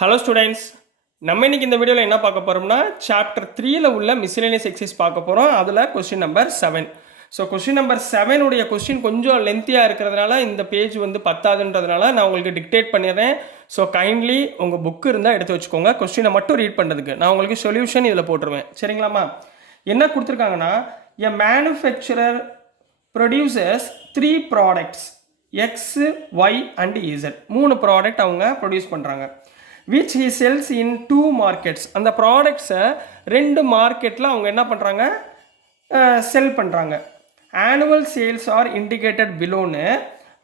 Hello students, நம்ம இன்னைக்கு இந்த வீடியோவில் என்ன பார்க்க போகிறோம்னா சாப்டர் 3ல் உள்ள மிஸ்லேனியஸ் எக்ஸசைஸ் பார்க்க போகிறோம். அதில் question number 7. So question number 7 உடைய கொஸ்டின் கொஞ்சம் லென்த்தியாக இருக்கிறதுனால இந்த பேஜ் வந்து பத்தாதுன்றதுனால நான் உங்களுக்கு டிக்டேட் பண்ணிடுறேன். ஸோ கைண்ட்லி உங்கள் புக்கு இருந்தால் எடுத்து வச்சுக்கோங்க. கொஸ்டினை மட்டும் ரீட் பண்ணுறதுக்கு நான் உங்களுக்கு சொல்யூஷன் இதில் போட்டுருவேன். சரிங்களாம்மா? என்ன கொடுத்துருக்காங்கன்னா, a manufacturer producers 3 products X, Y and Z. 3 product அவங்க ப்ரொடியூஸ் பண்ணுறாங்க. which he sells in 2 markets. அந்த ப்ராடக்ட்ஸை 2 மார்க்கெட்டில் அவங்க என்ன பண்ணுறாங்க, செல் பண்ணுறாங்க. ஆனுவல் சேல்ஸ் ஆர் இண்டிகேட்டட் பிலோன்னு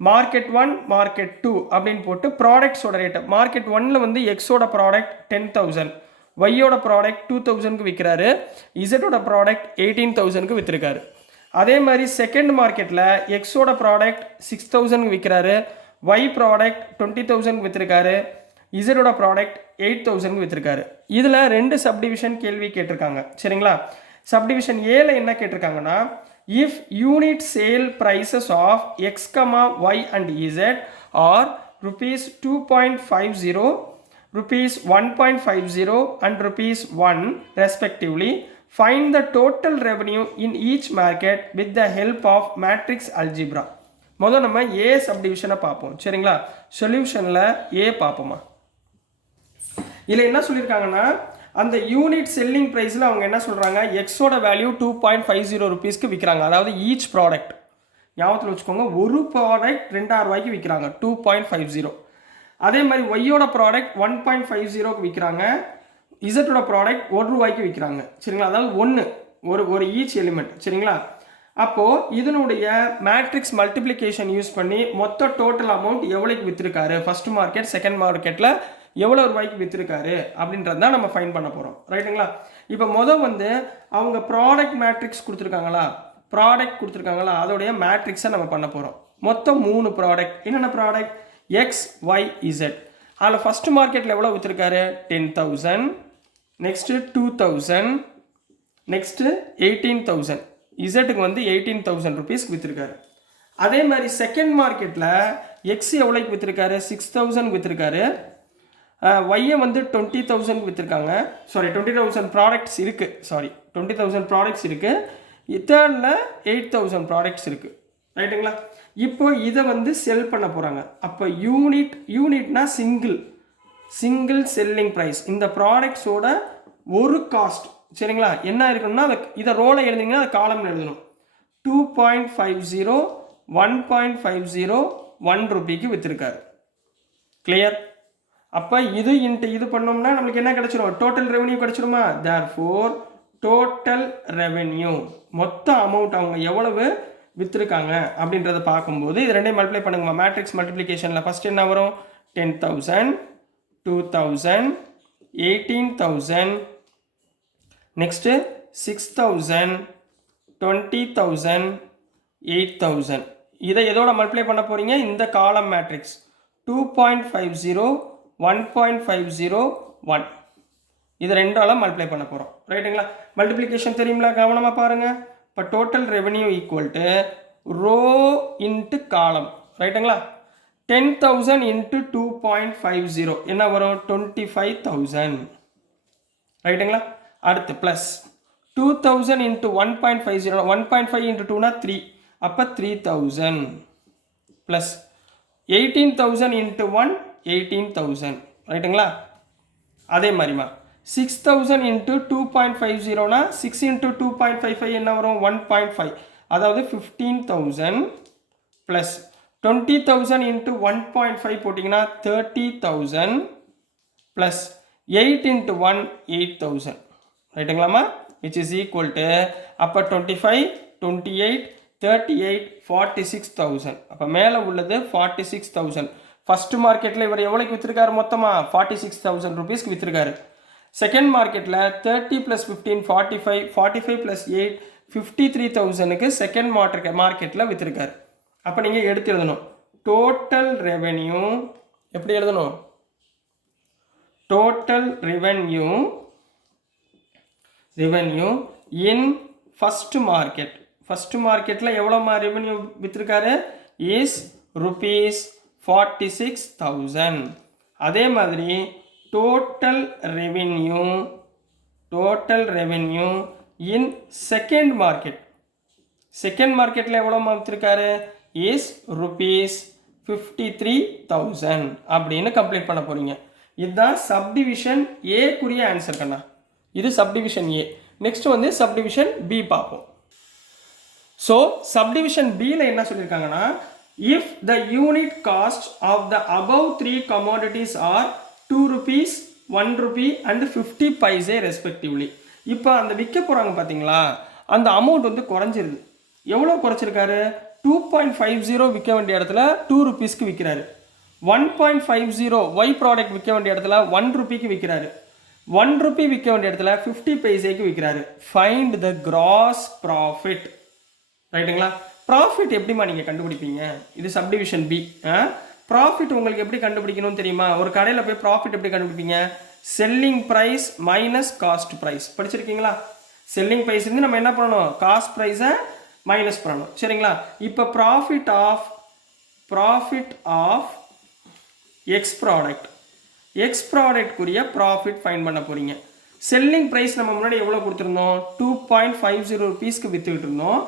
மார்க்கெட் 1 மார்க்கெட் 2 அப்படின்னு போட்டு ப்ராடக்ட்ஸோட ரேட்டு. மார்க்கெட் 1ல் வந்து எக்ஸோட ப்ராடக்ட் 10,000, ஒய்யோட ப்ராடக்ட் 2,000க்கு விற்கிறாரு, இசட்டோட ப்ராடக்ட் 18,000க்கு விற்றுருக்காரு. அதே மாதிரி செகண்ட் மார்க்கெட்டில் எக்ஸோட ப்ராடக்ட் 6,000க்கு விற்கிறாரு, ஒய் ப்ராடக்ட் 20,000க்கு விற்றுருக்காரு, இசரோட ப்ராடக்ட் 8,000க்கு விற்றுருக்காரு. இதில் 2 சப்டிவிஷன் கேள்வி கேட்டிருக்காங்க. சரிங்களா? சப்டிவிஷன் ஏல என்ன கேட்டிருக்காங்கன்னா, if unit sale prices of X, Y and Z are rupees 2.50, rupees 1.50 and rupees 1 respectively, find the total revenue in each market with the help of matrix algebra. முதல் நம்ம ஏ சப்டிவிஷனை பார்ப்போம். சரிங்களா? சொல்யூஷனில் ஏ பார்ப்போமா. இதில் என்ன சொல்லியிருக்காங்கன்னா, அந்த யூனிட் செல்லிங் ப்ரைஸில் அவங்க என்ன சொல்கிறாங்க, எக்ஸோட வேல்யூ 2.50 ருபீஸ்க்கு விற்கிறாங்க. அதாவது ஈச் ப்ராடக்ட் ஞாபகத்தில் வச்சுக்கோங்க, ஒரு ப்ராடக்ட் 2,000 ரூபாய்க்கு விற்கிறாங்க, 2.50. அதே மாதிரி ஒய்யோட ப்ராடக்ட் 1.50க்கு விற்கிறாங்க, இசட்டோட ப்ராடக்ட் 1 ரூபாய்க்கு விற்கிறாங்க. சரிங்களா? அதாவது ஒரு ஈச் எலிமெண்ட். சரிங்களா? அப்போது இதனுடைய மேட்ரிக்ஸ் மல்டிப்ளிகேஷன் யூஸ் பண்ணி மொத்த டோட்டல் அமௌண்ட் எவ்வளோக்கு விற்றுருக்காரு, ஃபர்ஸ்ட் மார்க்கெட் செகண்ட் மார்க்கெட்டில் எவ்வளோ ரூபாய்க்கு விற்றுருக்காரு அப்படின்றது தான் நம்ம ஃபைன் பண்ண போகிறோம். ரைட்டுங்களா? இப்போ வந்து அவங்க ப்ராடக்ட் மேட்ரிக்ஸ் கொடுத்துருக்காங்களா, அதோடைய மேட்ரிக்ஸை நம்ம பண்ண போகிறோம். மொத்தம் 3 ப்ராடக்ட். என்னென்ன ப்ராடக்ட்? X, Y, Z. அதில் ஃபர்ஸ்ட் மார்க்கெட்டில் எவ்வளோ விற்றுருக்காரு? 10,000, நெக்ஸ்ட்டு 2,000, நெக்ஸ்ட்டு 18,000. இசட்டுக்கு வந்து 18,000 ருபீஸ்க்கு விற்றுருக்காரு. அதே மாதிரி செகண்ட் மார்க்கெட்டில் எக்ஸ் எவ்வளோக்கு விற்றுருக்காரு? 6,000 விற்றுருக்காரு. ஒய்யை வந்து 20,000 விற்றுருக்காங்க. 20,000 ப்ராடக்ட்ஸ் இருக்குது. 20,000 ப்ராடக்ட்ஸ் இருக்குது. தேர்டில் 8,000 ப்ராடக்ட்ஸ் இருக்குது. ரைட்டுங்களா? இப்போ இதை வந்து செல் பண்ண போகிறாங்க. அப்போ யூனிட்னா சிங்கிள் செல்லிங் ப்ரைஸ். இந்த ப்ராடக்ட்ஸோட ஒரு காஸ்ட். சரிங்களா? என்ன இருக்கணும்னா இதை ரோலை எழுதிங்கன்னா அது காலம்னு எழுதணும். 2.50, 1.50, 1 ரூபிக்கு விற்றுருக்காரு. கிளியர்? அப்போ இது பண்ணோம்னா நம்மளுக்கு என்ன கிடைச்சிரும்? டோட்டல் ரெவென்யூ கிடைச்சிருமா? தேர்ஃபோர் டோட்டல் ரெவென்யூ, மொத்த அமௌண்ட் அவங்க எவ்வளவு விற்றுருக்காங்க அப்படின்றத பார்க்கும்போது இது ரெண்டையும் மல்டிப்ளை பண்ணுங்கம்மா. மேட்ரிக்ஸ் மல்டிப்ளிகேஷனில் ஃபஸ்ட் என்ன வரும்? 10,000, 2,000, 18,000, நெக்ஸ்ட்டு 6,000, 20,000, 8,000. இதை எதோட மல்டிப்ளை பண்ண போகிறீங்க? இந்த காலம் மேட்ரிக்ஸ் 2.50, 1.50, 1. இது ரெண்டால மல்டிப்ளை பண்ண போகிறோம். ரைட்டுங்களா? மல்டிப்ளிகேஷன் தெரியுங்களா? கவனமாக பாருங்கள். இப்போ total revenue equal to row into column. ரைட்டுங்களா? 10,000 இன்ட்டு 2.50 என்ன வரும்? 25,000. ரைட்டுங்களா? அடுத்து ப்ளஸ் 2,000 இன்ட்டு 1.50, 1.5 இன்ட்டு 2னா 3, அப்போ 3,000 ப்ளஸ் 18,000 இன்ட்டு 1, 18,000. ரைட்டுங்களா? அதே மாதிரிமா 6,000 இன்ட்டு 2.50னா 6 இன்ட்டு 2.55 என்ன வரும்? 1.5, அதாவது 15,000 ப்ளஸ் 20,000 இன்ட்டு 1.5 போட்டிங்கன்னா 30,000 plus 8 into 1, 8,000. ரைட்டுங்களாம்மா? which is equal to அப்போ 25, 28, 38, 46,000. அப்போ மேலே உள்ளது 46,000. ஃபர்ஸ்ட் மார்க்கெட்டில் இவர் எவ்வளோக்கு விற்றுருக்காரு? மொத்தமாக 46,000 ருபீஸ்க்கு விற்றுருக்காரு. செகண்ட் மார்க்கெட்டில் 30 + 15, 45, 45 + 8, 53,000க்கு செகண்ட் மார்க்கெட்டில் விற்றுருக்காரு. அப்போ நீங்கள் எடுத்து எழுதணும் டோட்டல் ரெவென்யூ. எப்படி எழுதணும்? Total revenue in first market. First மார்க்கெட்டில் எவ்வளோ ரெவென்யூ விற்றுருக்காரு? Is rupees 46,000. அதே மாதிரி total revenue in second market. Second மார்க்கெட்டில் எவ்வளோ மாற்றிருக்காரு இஸ் rupees 53,000 அப்படின்னு கம்ப்ளீட் பண்ண போகிறீங்க. இதுதான் சப்டிவிஷன் ஏக்குரிய ஆன்சர் கண்ணா. இது சப்டிவிஷன் ஏ. நெக்ஸ்ட் வந்து சப்டிவிஷன் பி பார்ப்போம். ஸோ சப்டிவிஷன் பியில் என்ன சொல்லியிருக்காங்கன்னா, if the unit cost of the above 3 commodities are 2 rupees, 1 rupee and 50 paise respectively. இப்போ அந்த விற்க போகிறாங்க பார்த்தீங்களா, அந்த அமௌண்ட் வந்து குறைஞ்சிருது. எவ்வளோ குறைச்சிருக்காரு? 2.50 விற்க வேண்டிய இடத்துல 2 rupeesக்கு விற்கிறாரு. 1.50 ஒய் ப்ராடக்ட் விற்க வேண்டிய இடத்துல 1 rupeeக்கு விற்கிறாரு. 1 rupee விற்க வேண்டிய இடத்துல 50 பைசேக்கு விற்கிறாரு. Find the gross profit. ரைட்டுங்களா? ப்ராஃபிட் எப்படிமா நீங்கள் கண்டுபிடிப்பீங்க? இது சப்டிவிஷன் பி. ப்ராஃபிட் உங்களுக்கு எப்படி கண்டுபிடிக்கணும்னு தெரியுமா? ஒரு கடையில் போய் ப்ராஃபிட் எப்படி கண்டுபிடிப்பீங்க? Selling price minus cost price. படிச்சிருக்கீங்களா? செல்லிங் ப்ரைஸ் இருந்து நம்ம என்ன பண்ணணும்? காஸ்ட் ப்ரைஸை மைனஸ் பண்ணணும். சரிங்களா? இப்போ ப்ராஃபிட் ஆஃப் எக்ஸ் ப்ராடக்ட்குரிய ப்ராஃபிட் ஃபைன் பண்ண போகிறீங்க. செல்லிங் ப்ரைஸ் நம்ம முன்னாடி எவ்வளோ கொடுத்துருந்தோம்? 2.50 rupeesக்கு விற்றுக்கிட்டு இருந்தோம்.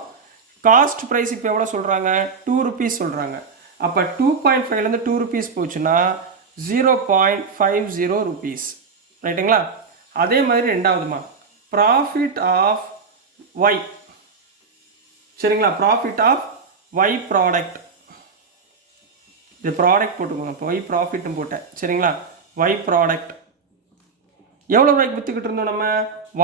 காஸ்ட் ப்ரைஸ் இப்போ எவ்வளோ சொல்கிறாங்க? 2 rupees சொல்கிறாங்க. அப்போ 2.5லேருந்து 2 rupees போச்சுன்னா 0.50 rupees. ரைட்டுங்களா? அதே மாதிரி ரெண்டாவதுமா ப்ராஃபிட் ஆஃப் ஒய். சரிங்களா? Profit of Y product. இது ப்ராடக்ட் போட்டுக்கோங்க. இப்போ ஒய் ப்ராஃபிட்னு போட்டேன். சரிங்களா? ஒய் ப்ராடக்ட் எவ்வளோ ரூபாய்க்கு விற்றுக்கிட்டு இருந்தோம்? நம்ம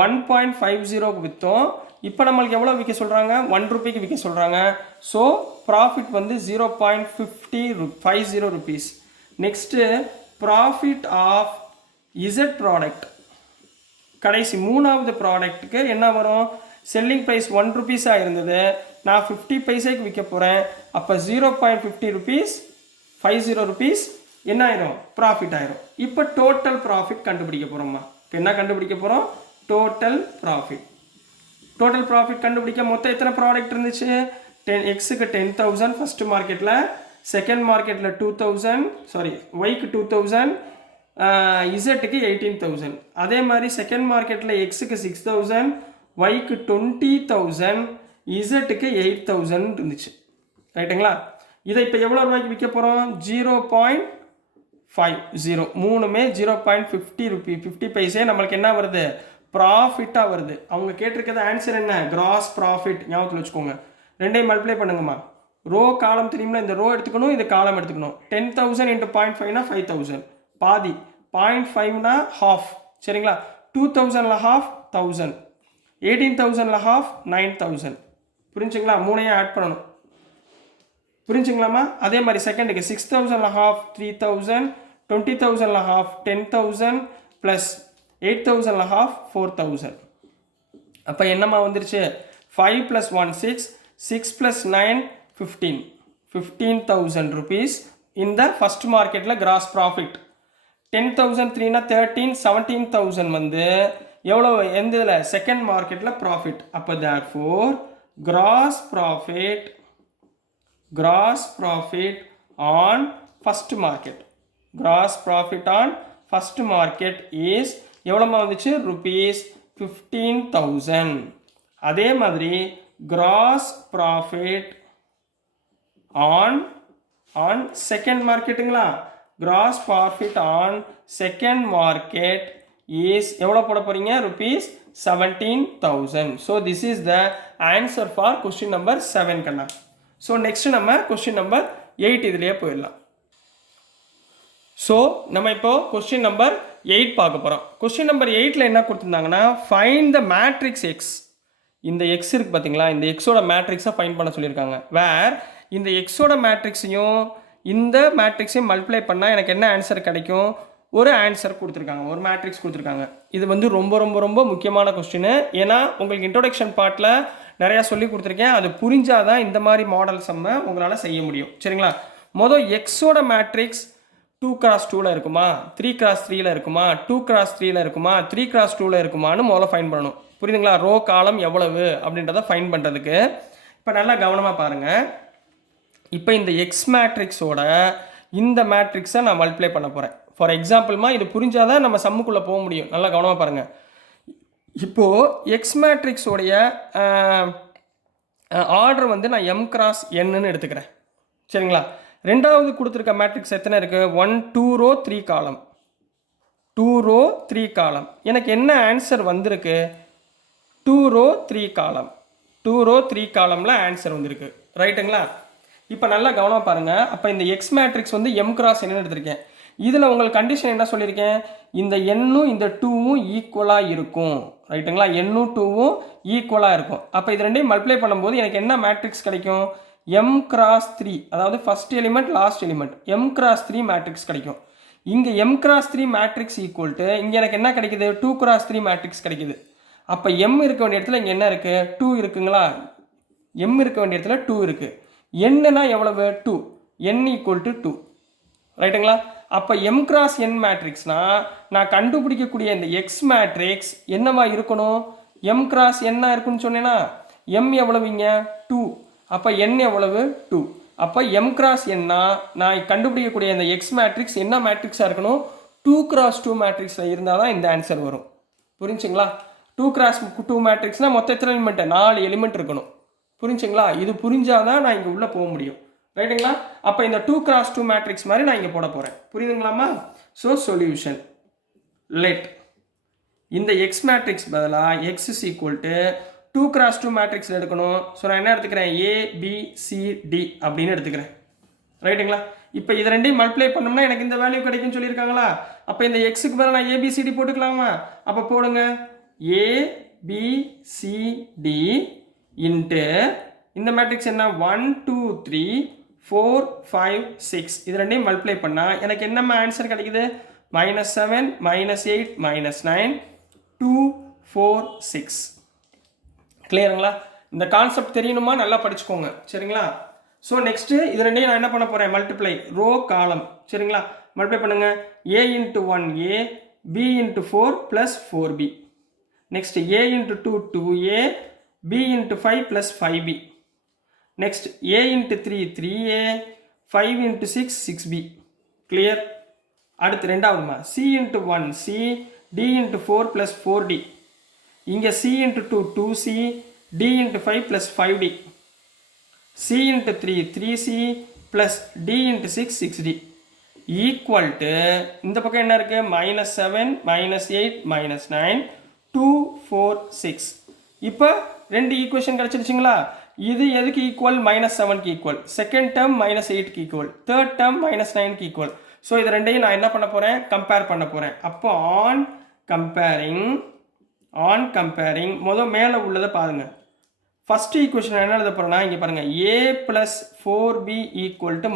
1.50க்கு விற்றோம். இப்போ நம்மளுக்கு எவ்வளோ விற்க சொல்கிறாங்க? 1 rupeeக்கு விற்க சொல்கிறாங்க. ஸோ ப்ராஃபிட் வந்து 0.50 rupees. Next profit of Z product. கடைசி மூணாவது ப்ராடக்ட்டுக்கு என்ன வரும்? செல்லிங் ப்ரைஸ் 1 rupeesஆக இருந்தது, நான் 50 பைசேக்கு விற்க போகிறேன். அப்போ 0.50 rupees 50 rupees என்ன ஆயிரும்? ப்ராஃபிட் ஆயிரும். இப்போ டோட்டல் ப்ராஃபிட் கண்டுபிடிக்க போகிறோம்மா. இப்போ என்ன கண்டுபிடிக்க போகிறோம்? Total profit. டோட்டல் ப்ராஃபிட் கண்டுபிடிக்க மொத்தம் எத்தனை ப்ராடக்ட் இருந்துச்சு? எக்ஸுக்கு 10,000 ஃபஸ்ட்டு மார்க்கெட்டில், செகண்ட் மார்க்கெட்டில் 2,000, சாரி ஒய்க்கு 2,000, இசட்டுக்கு 18,000. அதே மாதிரி செகண்ட் மார்க்கெட்டில் எக்ஸுக்கு 6,000, ஒய்க்கு 20,000, இசட்டுக்கு 8,000 இருந்துச்சு. ரைட்டுங்களா? இதை இப்போ எவ்வளோ ரூபாய்க்கு விற்க போகிறோம்? 0.50. மூணுமே 0.50 rupee 50 பைசே நம்மளுக்கு என்ன வருது? ப்ராஃபிட்டாக வருது. அவங்க கேட்டிருக்கிறது ஆன்சர் என்ன? Gross profit. ஞாபகத்தில் வச்சுக்கோங்க. ரெண்டையும் மல்டிப்ளை பண்ணுங்கம்மா. ரோ காலம் தெரியுமா? இந்த ரோ எடுத்துக்கணும், இந்த காலம் எடுத்துக்கணும். 10,000 × 0.5னா 5,000. பாதி 0.5னா half. சரிங்களா? 2,000ல half 1,000, 18,000ல half 9,000. புரிஞ்சுங்களா? மூணையும் ஆட் பண்ணணும். புரிஞ்சுங்களாமா? அதே மாதிரி செகண்டுக்கு 6,000ல half 3,000, 20,000ல half 10,000 ப்ளஸ் 8,000ல half 4,000. அப்போ என்னம்மா வந்துருச்சு? 5 + 1 6, 6 + 9 15. 15,000 rupees இந்த ஃபஸ்ட் மார்க்கெட்டில் கிராஸ் ப்ராஃபிட். 10,003னா 13, 17,000 வந்து எவ்வளோ? எந்த இதில்? செகண்ட் மார்க்கெட்டில் ப்ராஃபிட். அப்போ therefore gross profit on first market. Gross profit on first market is எவ்வளோமா வந்துச்சு? ₹15,000. அதே மாதிரி கிராஸ் ப்ராஃபிட் ஆன் செகண்ட் மார்க்கெட்டுங்களா? Gross profit on second market is எவ்வளோ போட போகிறீங்க? ₹17,000. So this is the answer for question number 7 கண்ணா. ஸோ நெக்ஸ்ட் நம்ம கொஸ்டின் நம்பர் 8 இதுலேயே போயிடலாம். ஸோ நம்ம இப்போ கொஸ்டின் நம்பர் 8 பார்க்க போகிறோம். கொஸ்டின் நம்பர் 8ல் என்ன கொடுத்துருந்தாங்கன்னா, ஃபைண்ட் த மேட்ரிக்ஸ் எக்ஸ். இந்த எக்ஸ் இருக்குது பார்த்தீங்களா? இந்த எக்ஸோட மேட்ரிக்ஸை ஃபைண்ட் பண்ண சொல்லியிருக்காங்க. வேர் இந்த எக்ஸோட மேட்ரிக்ஸையும் இந்த மேட்ரிக்ஸையும் மல்டிப்ளை பண்ணால் எனக்கு என்ன ஆன்சர் கிடைக்கும்? ஒரு ஆன்சர் கொடுத்துருக்காங்க, ஒரு மேட்ரிக்ஸ் கொடுத்துருக்காங்க. இது வந்து ரொம்ப ரொம்ப ரொம்ப முக்கியமான கொஸ்டின். ஏன்னா உங்களுக்கு இன்ட்ரோடக்ஷன் பார்ட்டில் நிறையா சொல்லி கொடுத்துருக்கேன். அது புரிஞ்சாதான் இந்த மாதிரி மாடல்ஸ் நம்ம உங்களால் செய்ய முடியும். சரிங்களா? மொதல் எக்ஸோட மேட்ரிக்ஸ் 2x2ல இருக்குமா, 3x3ல இருக்குமா, 2x3ல இருக்குமா, 3x2ல இருக்குமான்னு முதல்ல ஃபைன் பண்ணணும். புரியுதுங்களா? ரோ காலம் எவ்வளவு அப்படின்றத ஃபைன் பண்ணுறதுக்கு இப்போ நல்லா கவனமாக பாருங்கள். இப்போ இந்த எக்ஸ் மேட்ரிக்ஸோட இந்த மேட்ரிக்ஸை நான் மல்டிப்ளை பண்ண போகிறேன். ஃபார் எக்ஸாம்பிள்மா இது புரிஞ்சாதான் நம்ம சம்முக்குள்ளே போக முடியும். நல்லா கவனமாக பாருங்கள். இப்போது எக்ஸ் மேட்ரிக்ஸோடைய ஆர்டர் வந்து நான் எம் கிராஸ் என்னன்னு எடுத்துக்கிறேன். சரிங்களா? ரெண்டாவது கொடுத்துருக்க மேட்ரிக்ஸ் எத்தனை இருக்குது? 1 2 ரோ 3 காலம், 2 ரோ 3 காலம். எனக்கு என்ன ஆன்சர் வந்திருக்கு? 2 ரோ 3 காலம், 2 ரோ 3 காலமில் ஆன்சர் வந்திருக்கு. ரைட்டுங்களா? இப்போ நல்லா கவனமாக பாருங்கள். அப்போ இந்த எக்ஸ் மேட்ரிக்ஸ் வந்து எம் கிராஸ் என்னன்னு எடுத்திருக்கேன். இதில் உங்களுக்கு கண்டிஷன் என்ன சொல்லியிருக்கேன்? இந்த எண்ணும் இந்த 2வும் ஈக்குவலாக இருக்கும். ரைட்டுங்களா? எண்ணும் 2வும் ஈக்குவலாக இருக்கும். அப்போ இது ரெண்டையும் மல்டிப்ளை பண்ணும்போது எனக்கு என்ன மேட்ரிக்ஸ் கிடைக்கும்? எம் கிராஸ் 3, அதாவது first element last element, M cross 3 matrix கிடைக்கும். இங்கே M cross 3 matrix equal to இங்கே எனக்கு என்ன கிடைக்குது? 2 கிராஸ் 3 மேட்ரிக்ஸ் கிடைக்குது. அப்போ எம் இருக்க வேண்டிய இடத்துல இங்கே என்ன இருக்குது? 2 இருக்குங்களா? எம் இருக்க வேண்டிய இடத்துல 2 இருக்குது. என்னன்னா எவ்வளவு? 2. n equal to 2. ரைட்டுங்களா? அப்போ எம் கிராஸ் என் மேட்ரிக்ஸ்னா நான் கண்டுபிடிக்கக்கூடிய இந்த எக்ஸ் மேட்ரிக்ஸ் என்னவா இருக்கணும்? எம் கிராஸ் என்ன இருக்குன்னு சொன்னேன்னா எம் எவ்வளவுங்க? 2. அப்போ n எவ்வளவு? 2. அப்போ எம் கிராஸ் என்னா நான் கண்டுபிடிக்கக்கூடிய இந்த எக்ஸ் மேட்ரிக்ஸ் என்ன மேட்ரிக்ஸாக இருக்கணும்? 2 கிராஸ் 2 மேட்ரிக்ஸில் இருந்தால் தான் இந்த ஆன்சர் வரும். புரிஞ்சுங்களா? 2 கிராஸ் 2 மேட்ரிக்ஸ்னால் மொத்த எத்தனை எலிமெண்ட்? 4 எலிமெண்ட் இருக்கணும். புரிஞ்சுங்களா? இது புரிஞ்சாதான் நான் இங்கே உள்ளே போக முடியும். ரைட்டுங்களா? அப்போ இந்த 2 கிராஸ் 2 மேட்ரிக்ஸ் மாதிரி நான் இங்கே போட போகிறேன். புரியுதுங்களாமா? ஸோ சொல்யூஷன் லெட் இந்த எக்ஸ் மேட்ரிக்ஸ் பதிலாக X is equal to 2 cross 2 மேட்ரிக்ஸில் எடுக்கணும். ஸோ நான் என்ன எடுத்துக்கிறேன்? ABCD அப்படின்னு எடுத்துக்கிறேன். ரைட்டுங்களா? இப்போ இது ரெண்டையும் மல்டிப்ளை பண்ணோம்னா எனக்கு இந்த வேல்யூ கிடைக்கும்னு சொல்லியிருக்காங்களா? அப்போ இந்த எக்ஸுக்கு பதிலாக நான் ABCD போட்டுக்கலாமா? அப்போ போடுங்க. ABCD இன்ட்டு இந்த மேட்ரிக்ஸ் என்ன? 1 2 3 4 5 6. இது ரெண்டையும் மல்டிப்ளை பண்ணால் எனக்கு என்ன ஆன்சர் கிடைக்குது? -7 -8 -9 2 4 6. கிளியருங்களா? இந்த கான்செப்ட் தெரியணுமா? நல்லா படிச்சுக்கோங்க. சரிங்களா? ஸோ நெக்ஸ்ட்டு இது ரெண்டையும் நான் என்ன பண்ண போகிறேன்? மல்டிப்ளை ரோ காலம். சரிங்களா? மல்டிப்ளை பண்ணுங்க. A × 1A B × 4 + 4B. Next A × 2 2A B × 5 + 5B. Next A × 3 3A 5 × 6 6B. Clear? அடுத்து ரெண்டாவதுமா C × 1 C D × 4 + 4D. இங்கே C × 2 2C D × 5 + 5D. C × 3 3C + D × 6 6D equal to இந்த பக்கம் என்ன இருக்குது? -7 -8 -9 2 4 6. இப்போ ரெண்டு ஈக்குவேஷன் கிடச்சிருச்சுங்களா? இது எதுக்கு ஈக்குவல்? -7க்கு ஈக்குவல். செகண்ட் டேர்ம் -8க்கு ஈக்குவல். தேர்ட் டேர்ம் -9க்கு ஈக்குவல். ஸோ இது ரெண்டையும் நான் என்ன பண்ண போகிறேன்? கம்பேர் பண்ண போகிறேன். அப்போ ஆன் கம்பேரிங் முதல் மேலே உள்ளதை பாருங்கள். ஃபஸ்ட் ஈக்குவேஷன் என்ன எழுத போகிறேன்னா இங்கே பாருங்கள். A + 4B =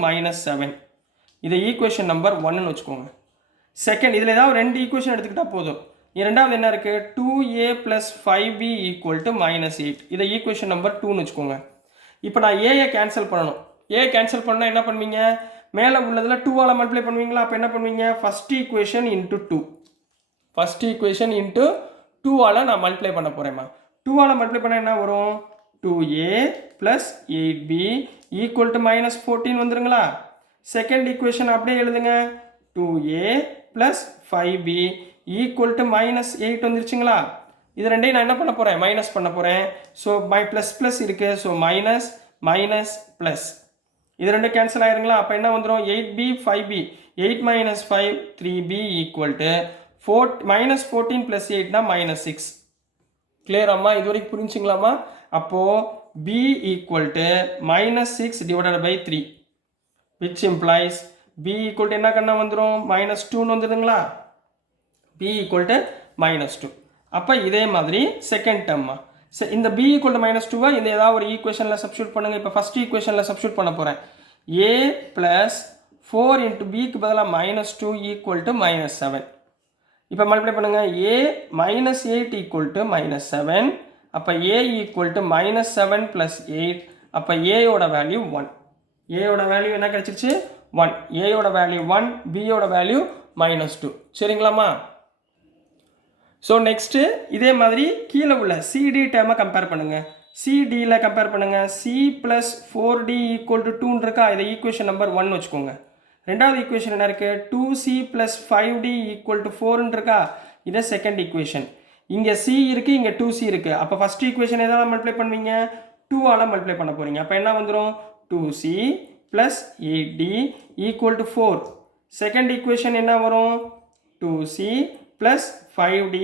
-7. இதை ஈக்குவேஷன் நம்பர் 1ன்னு வச்சுக்கோங்க. செகண்ட் இதில் ஏதாவது ரெண்டு ஈக்குவேஷன் எடுத்துக்கிட்டால் போதும். இரண்டாவது என்ன இருக்குது? 2A + 5B = -8. இதை ஈக்குவேஷன் நம்பர் 2ன்னு வச்சுக்கோங்க. இப்போ நான் ஏயை கேன்சல் பண்ணணும். ஏ கேன்சல் பண்ணால் என்ன பண்ணுவீங்க? மேலே உள்ளதில் 2ஆல் மல்டிப்ளை பண்ணுவீங்களா? அப்போ என்ன பண்ணுவீங்க? First equation into 2. First equation into 2ஆல் நான் மல்டிப்ளை பண்ண போகிறேம்மா. 2ஆல் மல்டிப்ளை பண்ணால் என்ன வரும்? 2A + 8B = -14 வந்துருங்களா? செகண்ட் ஈக்குவேஷன் அப்படியே எழுதுங்க. 2A + 5B = -8 வந்துருச்சுங்களா? இது ரெண்டையும் நான் என்ன பண்ண போகிறேன்? மைனஸ் பண்ண போகிறேன். ஸோ ப்ளஸ் இருக்குது. ஸோ மைனஸ் இது ரெண்டும் கேன்சல் ஆயிருங்களா? அப்போ என்ன வந்துடும்? 8B 5B 8 - 5 3B = -14 + 8 -6. கிளியர் அம்மா? இது வரைக்கும் புரிஞ்சுங்களாம்மா? அப்போது B = -6/3 which implies B = என்ன கண்ணா வந்துடும்? -2ன்னு வந்துடுங்களா? B = -2. அப்போ இதே மாதிரி செகண்ட் டேர்ம்மா இந்த B = -2 இந்த ஏதாவது ஒரு ஈக்குவேஷனில் சப்ஸ்டியூட் பண்ணுங்கள். இப்போ ஃபஸ்ட் ஈக்குவேஷனில் சப்ஸ்டியூட் பண்ண போகிறேன். A + 4 × Bக்கு பதிலாக -2 = -7. இப்போ மல்டிப்ளை பண்ணுங்கள். A -8 = -7. அப்போ A = -7 + 8. அப்போ Aயோட வேல்யூ 1. Aயோட வேல்யூ என்ன கிடைச்சிருச்சு? 1. Aயோட வேல்யூ 1, Bயோட வேல்யூ -2. சரிங்களாம்மா? ஸோ நெக்ஸ்ட்டு இதே மாதிரி கீழே உள்ள CD டேர்மை கம்பேர் பண்ணுங்கள். CDயில் கம்பேர் பண்ணுங்கள். C + 4D = 2 இருக்கா? இதை ஈக்குவேஷன் நம்பர் 1 வச்சுக்கோங்க. ரெண்டாவது ஈக்குவேஷன் என்ன இருக்குது, 2c + 5d = 4 இருக்கா, இதை செகண்ட் ஈக்குவேஷன். இங்கே c இருக்குது, இங்கே 2c இருக்குது. அப்போ ஃபஸ்ட் ஈக்குவேஷன் எதாவது மல்டிப்ளை பண்ணுவீங்க, 2ஆல் மல்டிப்ளை பண்ண போகிறீங்க. அப்போ என்ன வந்துடும், 2c + 8d = 4. செகண்ட் ஈக்குவேஷன் என்ன வரும், 2c + 5d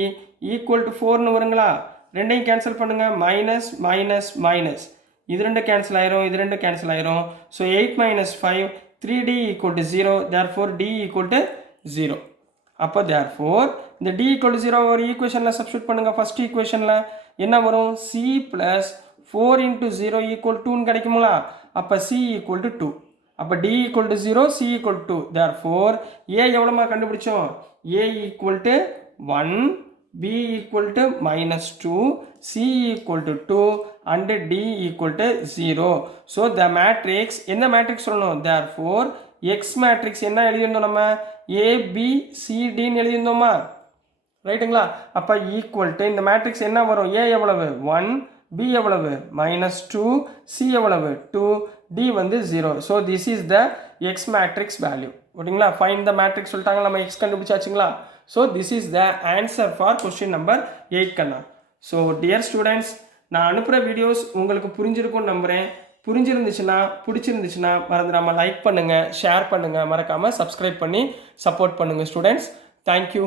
= 4ன்னு வருங்களா. ரெண்டையும் கேன்சல் பண்ணுங்கள், மைனஸ் மைனஸ் மைனஸ், இது ரெண்டு கேன்சல் ஆயிரும், இது ரெண்டு கேன்சல் ஆயிரும். So 8 - 5 3d = 0, therefore d = 0. அப்போ therefore இந்த d = 0 ஒரு ஈக்குவேஷனில் சப்ஸ்டியூட் பண்ணுங்கள். ஃபர்ஸ்ட் ஈக்குவேஷனில் என்ன வரும், c + 4 × 0 = 2ன்னு கிடைக்குங்களா. அப்போ c = 2. அப்போ d = 0, c = 2. therefore a எவ்வளோமா கண்டுபிடிச்சோம், a = 1, b = -2, c = 2 and d = 0. so the matrix என்ன மேட்ரிக்ஸ் சொல்லணும், therefore x மேட்ரிக்ஸ் என்ன எழுதியிருந்தோம், நம்ம a b c d ன்னு எழுதியிருந்தோமா, ரைட்டுங்களா. அப்போ ஈக்குவல் இந்த மேட்ரிக்ஸ் என்ன வரும், a எவ்வளவு 1, b எவ்வளவு -2, c எவ்வளவு 2, d வந்து 0. So this is the x matrix value. ஓகேங்களா, ஃபைண்ட் த மேட்ரிக்ஸ் சொல்லிட்டாங்க, நம்ம x கண்டுபிடிச்சாச்சுங்களா. So this is the answer for question number 8 கண்ணா. ஸோ டியர் ஸ்டூடெண்ட்ஸ், நான் அனுப்புகிற வீடியோஸ் உங்களுக்கு புரிஞ்சிருக்கும்னு நம்புகிறேன். புரிஞ்சிருந்துச்சுன்னா, பிடிச்சிருந்துச்சுன்னா மறந்துடாமல் லைக் பண்ணுங்கள், ஷேர் பண்ணுங்கள், மறக்காமல் சப்ஸ்கிரைப் பண்ணி சப்போர்ட் பண்ணுங்கள் ஸ்டூடெண்ட்ஸ். தேங்க்யூ.